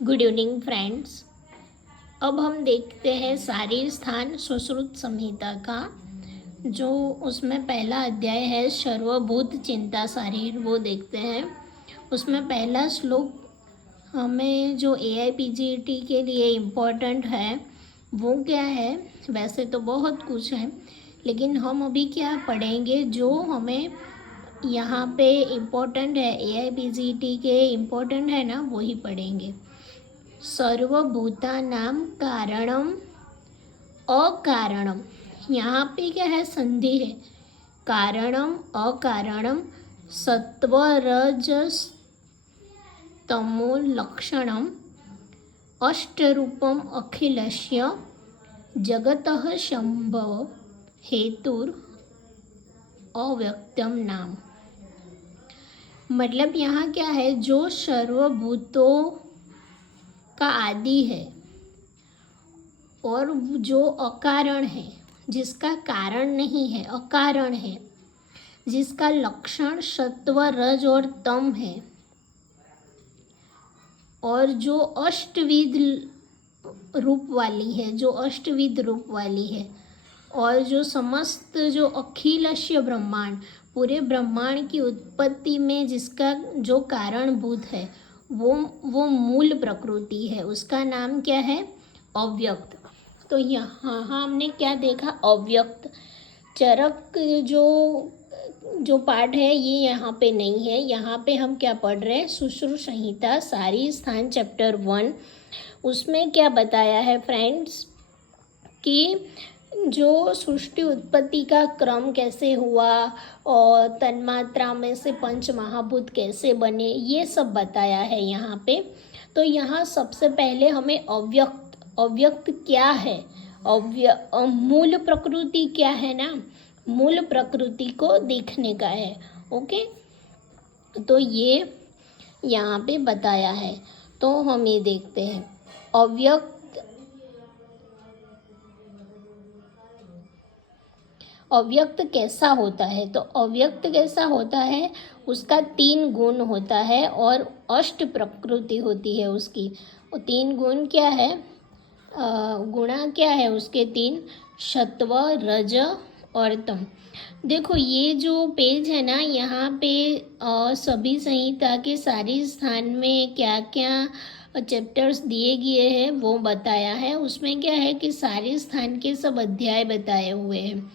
Good evening friends. अब हम देखते हैं शारीर स्थान सुश्रुत संहिता का, जो उसमें पहला अध्याय है सर्वभूत चिंता शारीर, वो देखते हैं। उसमें पहला श्लोक हमें जो AIPGT के लिए इम्पोर्टेंट है वो क्या है। वैसे तो बहुत कुछ है, लेकिन हम अभी क्या पढ़ेंगे जो हमें यहाँ पे इम्पोर्टेंट है, AIPGT के इम्पोर्टेंट है ना, वही पढ़ेंगे। सर्वभूतानां कारणम अकारणम, यहाँ पे क्या है, संधि है। कारणम अकारणम सत्वरजस्तमो लक्षणम अष्टरूपम अखिलस्य जगतः संभव हेतुर अव्यक्तम नाम। मतलब यहाँ क्या है, जो सर्वभूतों का आदि है और जो अकारण है, जिसका कारण नहीं है, अकारण है, जिसका लक्षण सत्व रज और तम है, और जो अष्टविध रूप वाली है, जो अष्टविध रूप वाली है, और जो समस्त जो अखिलस्य ब्रह्मांड, पूरे ब्रह्मांड की उत्पत्ति में जिसका जो कारणभूत है, वो मूल प्रकृति है। उसका नाम क्या है, अव्यक्त। तो यहाँ हमने क्या देखा, अव्यक्त। चरक जो पाठ है ये यहाँ पे नहीं है। यहाँ पे हम क्या पढ़ रहे हैं, सुश्रुत संहिता शारीर स्थान चैप्टर 1। उसमें क्या बताया है फ्रेंड्स कि जो सृष्टि उत्पत्ति का क्रम कैसे हुआ और तन्मात्रा में से पंच महाभूत कैसे बने, ये सब बताया है यहाँ पे। तो यहाँ सबसे पहले हमें अव्यक्त क्या है, मूल प्रकृति क्या है ना, मूल प्रकृति को देखने का है। ओके, तो ये यहाँ पे बताया है। तो हम ये देखते हैं अव्यक्त कैसा होता है। तो अव्यक्त कैसा होता है, उसका 3 गुण होता है और अष्ट प्रकृति होती है उसकी। 3 गुण क्या है, गुणा क्या है उसके 3, सत्व रज और तम। देखो ये जो पेज है ना, यहाँ पे सभी संहिता के शारीर स्थान में क्या क्या चैप्टर्स दिए गए हैं वो बताया है। उसमें क्या है कि शारीर स्थान के सब अध्याय बताए हुए हैं।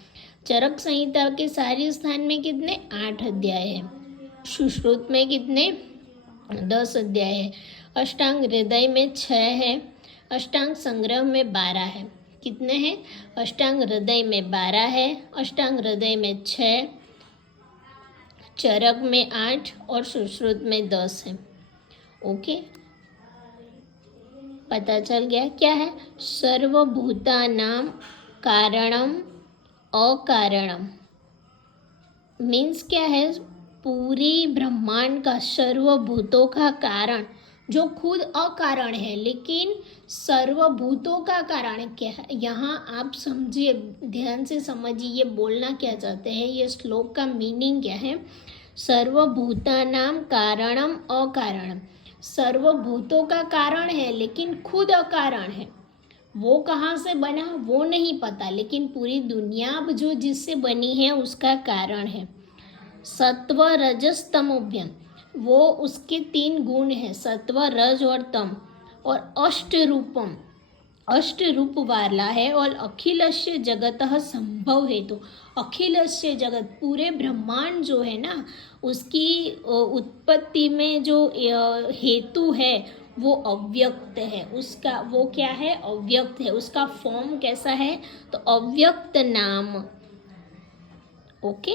चरक संहिता के शारीर स्थान में कितने, 8 अध्याय है। सुश्रुत में कितने, 10 अध्याय है। अष्टांग हृदय में 6 है। अष्टांग संग्रह में 12 है। कितने हैं, अष्टांग हृदय में 12 है, अष्टांग हृदय में 6, चरक में 8 और सुश्रुत में 10 है। ओके, पता चल गया क्या है, सर्वभूतानां कारणम अकारणम मीन्स क्या है, पूरी ब्रह्मांड का, सर्वभूतों का कारण जो खुद अकारण है, लेकिन सर्वभूतों का कारण क्या है। यहाँ आप समझिए, ध्यान से समझिए ये बोलना क्या चाहते हैं, ये श्लोक का मीनिंग क्या है। सर्वभूतानां कारणम अकारणम, सर्वभूतों का कारण है लेकिन खुद अकारण है। वो कहाँ से बना वो नहीं पता, लेकिन पूरी दुनिया जो जिससे बनी है उसका कारण है। सत्व रजस तमोभ्यम, वो उसके 3 गुण हैं, सत्व रज और तम, और अष्ट रूप वाला है। और अखिलस्य जगतः संभव हेतु, अखिलस्य जगत, पूरे ब्रह्मांड जो है ना, उसकी उत्पत्ति में जो हेतु है वो अव्यक्त है। उसका वो क्या है, अव्यक्त है। उसका फॉर्म कैसा है, तो अव्यक्त नाम। ओके,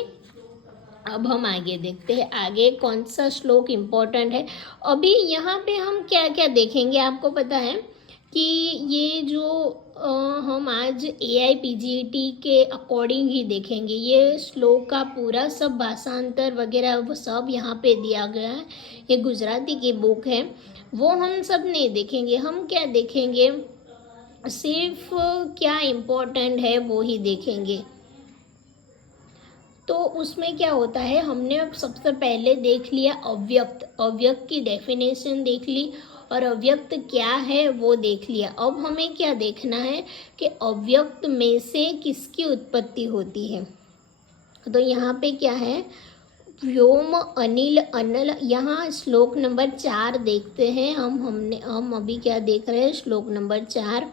अब हम आगे देखते हैं, आगे कौन सा श्लोक इम्पोर्टेंट है। अभी यहाँ पे हम क्या क्या देखेंगे, आपको पता है कि ये जो हम आज AIPGT के अकॉर्डिंग ही देखेंगे। ये श्लोक का पूरा सब भाषांतर वगैरह वो सब यहाँ पे दिया गया है। ये गुजराती की बुक है, वो हम सब नहीं देखेंगे। हम क्या देखेंगे, सिर्फ क्या इम्पोर्टेंट है वो ही देखेंगे। तो उसमें क्या होता है, हमने अब सबसे पहले देख लिया अव्यक्त, अव्यक्त की डेफिनेशन देख ली और अव्यक्त क्या है वो देख लिया। अब हमें क्या देखना है कि अव्यक्त में से किसकी उत्पत्ति होती है। तो यहाँ पे क्या है, व्योम अनिल अनल। यहाँ श्लोक नंबर 4 देखते हैं हम अभी क्या देख रहे हैं, श्लोक नंबर 4।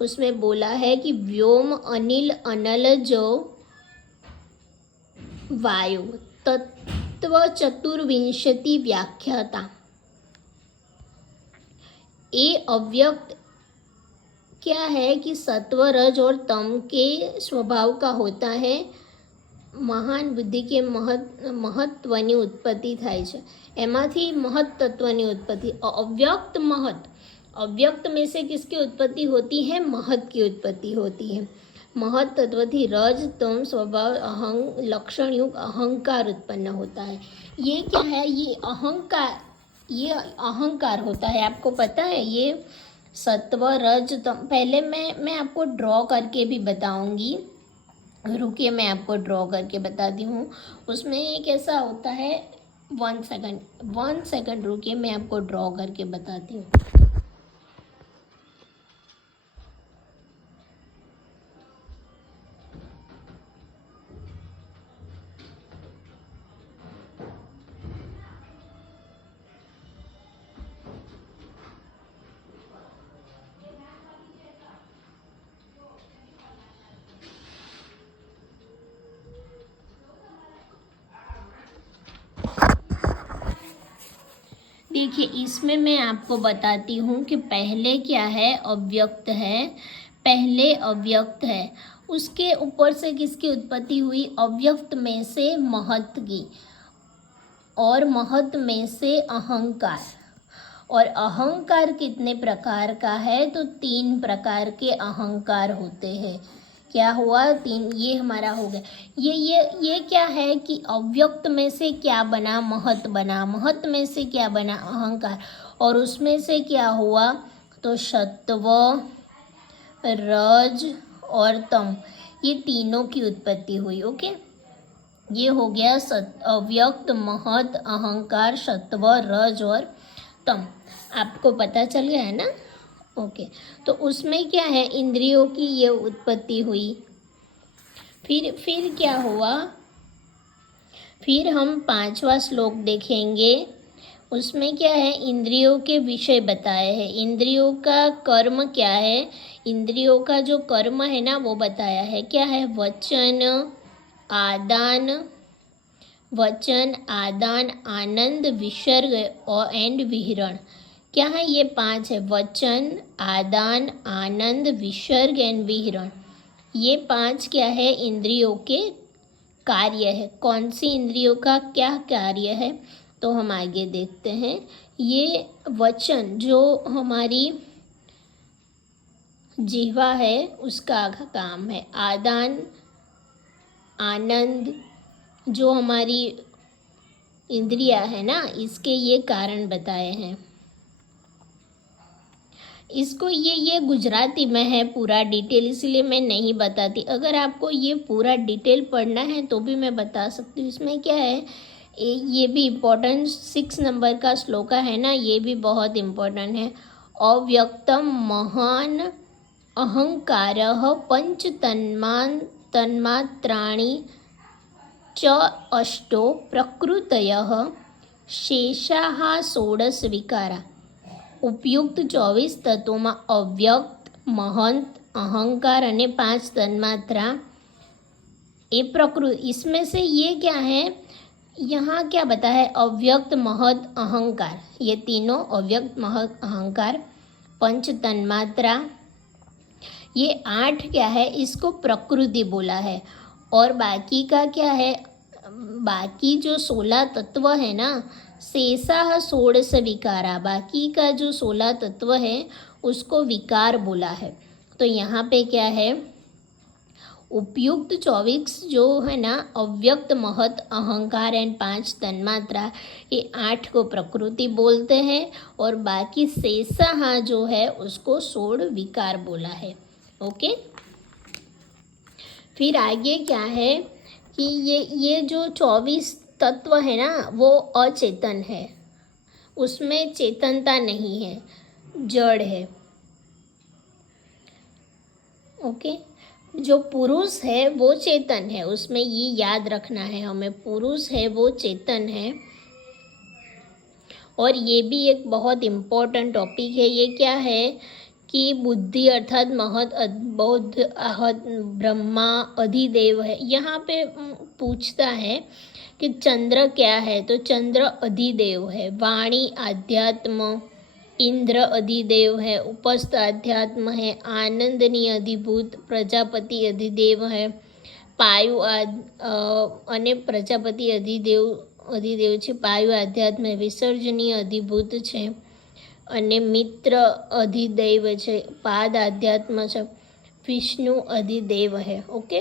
उसमें बोला है कि व्योम अनिल अनल जो वायु तत्व चतुर्विंशति व्याख्याता। ये अव्यक्त क्या है कि सत्व रज और तम के स्वभाव का होता है। મહાન બુદ્ધિ કે મહત્વની ઉત્પત્તિ થાય છે, એમાંથી महत तत्वની उत्पत्ति। अव्यक्त महत, अव्यक्त में से किसकी उत्पत्ति होती है, महत की उत्पत्ति होती है। महत तत्व थी रज तम स्वभाव लक्षण युक्त अहंकार उत्पन्न होता है। ये क्या है, ये अहंकार होता है। आपको पता है ये सत्व रज तम, पहले मैं आपको ड्रॉ करके भी बताऊंगी, रुकिए मैं आपको ड्रॉ करके बताती हूँ। उसमें कैसा होता है, 1 सेकंड रुकिए, मैं आपको ड्रॉ करके बताती हूँ। देखिए इसमें मैं आपको बताती हूँ कि पहले क्या है, अव्यक्त है, पहले अव्यक्त है, उसके ऊपर से किसकी उत्पत्ति हुई, अव्यक्त में से महत की, और महत में से अहंकार। और अहंकार कितने प्रकार का है, तो 3 प्रकार के अहंकार होते हैं। क्या हुआ, 3, ये हमारा हो गया। ये क्या है कि अव्यक्त में से क्या बना, महत बना, महत में से क्या बना, अहंकार, और उसमें से क्या हुआ, तो सत्व रज और तम, ये तीनों की उत्पत्ति हुई। ओके, ये हो गया अव्यक्त, महत, अहंकार, सत्व रज और तम। आपको पता चल गया है ना। ओके, तो उसमें क्या है, इंद्रियों की ये उत्पत्ति हुई। फिर क्या हुआ, फिर हम 5वां श्लोक देखेंगे। उसमें क्या है, इंद्रियों के विषय बताए हैं, इंद्रियों का कर्म क्या है, इंद्रियों का जो कर्म है ना वो बताया है। क्या है, वचन आदान आनंद विसर्ग और एंड विहरण। क्या है, ये 5 है, वचन आदान आनंद विसर्ग एंड विहरण। ये 5 क्या है, इंद्रियों के कार्य है। कौन सी इंद्रियों का क्या कार्य है, तो हम आगे देखते हैं। ये वचन जो हमारी जिह्वा है उसका काम है। आदान आनंद जो हमारी इंद्रिया है ना, इसके ये कारण बताए हैं। इसको ये गुजराती में है पूरा डिटेल, इसलिए मैं नहीं बताती। अगर आपको ये पूरा डिटेल पढ़ना है तो भी मैं बता सकती हूँ। इसमें क्या है, ये भी इम्पोर्टेंट 6 नंबर का श्लोक है ना, ये भी बहुत इम्पोर्टेंट है। अव्यक्तम महान अहंकारः पंच तन्मात्राणि च अष्टो प्रकृतयः शेषाः षोडश विकारा। उपयुक्त 24 तत्वों अव्यक्त, महंत, अहंकार અને 5 तन्मात्रा ए प्रकृति। इसमें से ये क्या है, यहाँ क्या बता है, अव्यक्त महत अहंकार, ये तीनों अव्यक्त महत अहंकार, 5 तन्मात्रा, ये 8 क्या है, इसको प्रकृति बोला है। और बाकी का क्या है, बाकी जो 16 तत्व है ना, शेषाः षोडश विकारा, बाकी का जो 16 तत्व है उसको विकार बोला है। तो यहाँ पे क्या है, उपयुक्त 24 जो है ना, अव्यक्त महत अहंकार एंड 5 तन्मात्रा, ये 8 को प्रकृति बोलते हैं, और बाकी शेषाः जो है उसको 16 विकार बोला है। ओके, फिर आगे क्या है कि ये जो 24 तत्व है ना वो अचेतन है, उसमें चेतनता नहीं है, जड़ है। ओके, जो पुरुष है वो चेतन है, उसमें ये याद रखना है हमें, पुरुष है वो चेतन है। और ये भी एक बहुत इम्पोर्टेंट टॉपिक है, ये क्या है कि बुद्धि अर्थात महत बौद्ध आहत ब्रह्मा अधिदेव है। यहाँ पे पूछता है कि चंद्र क्या है, तो चंद्र अधिदेव है। वाणी आध्यात्म, इंद्र अधिदेव है। उपस्थ आध्यात्म है। आनंदनी अधिभूत प्रजापति अधिदेव है। पायु અને પ્રજાપતિ અધિદેવ છે। પાયુ આધ્યાત્મ વિસર્જનીય અધિભૂત છે અને મિત્ર અધિદૈવ છે। પાદ આધ્યાત્મ છે। વિષ્ણુ અધિદેવ है। ओके।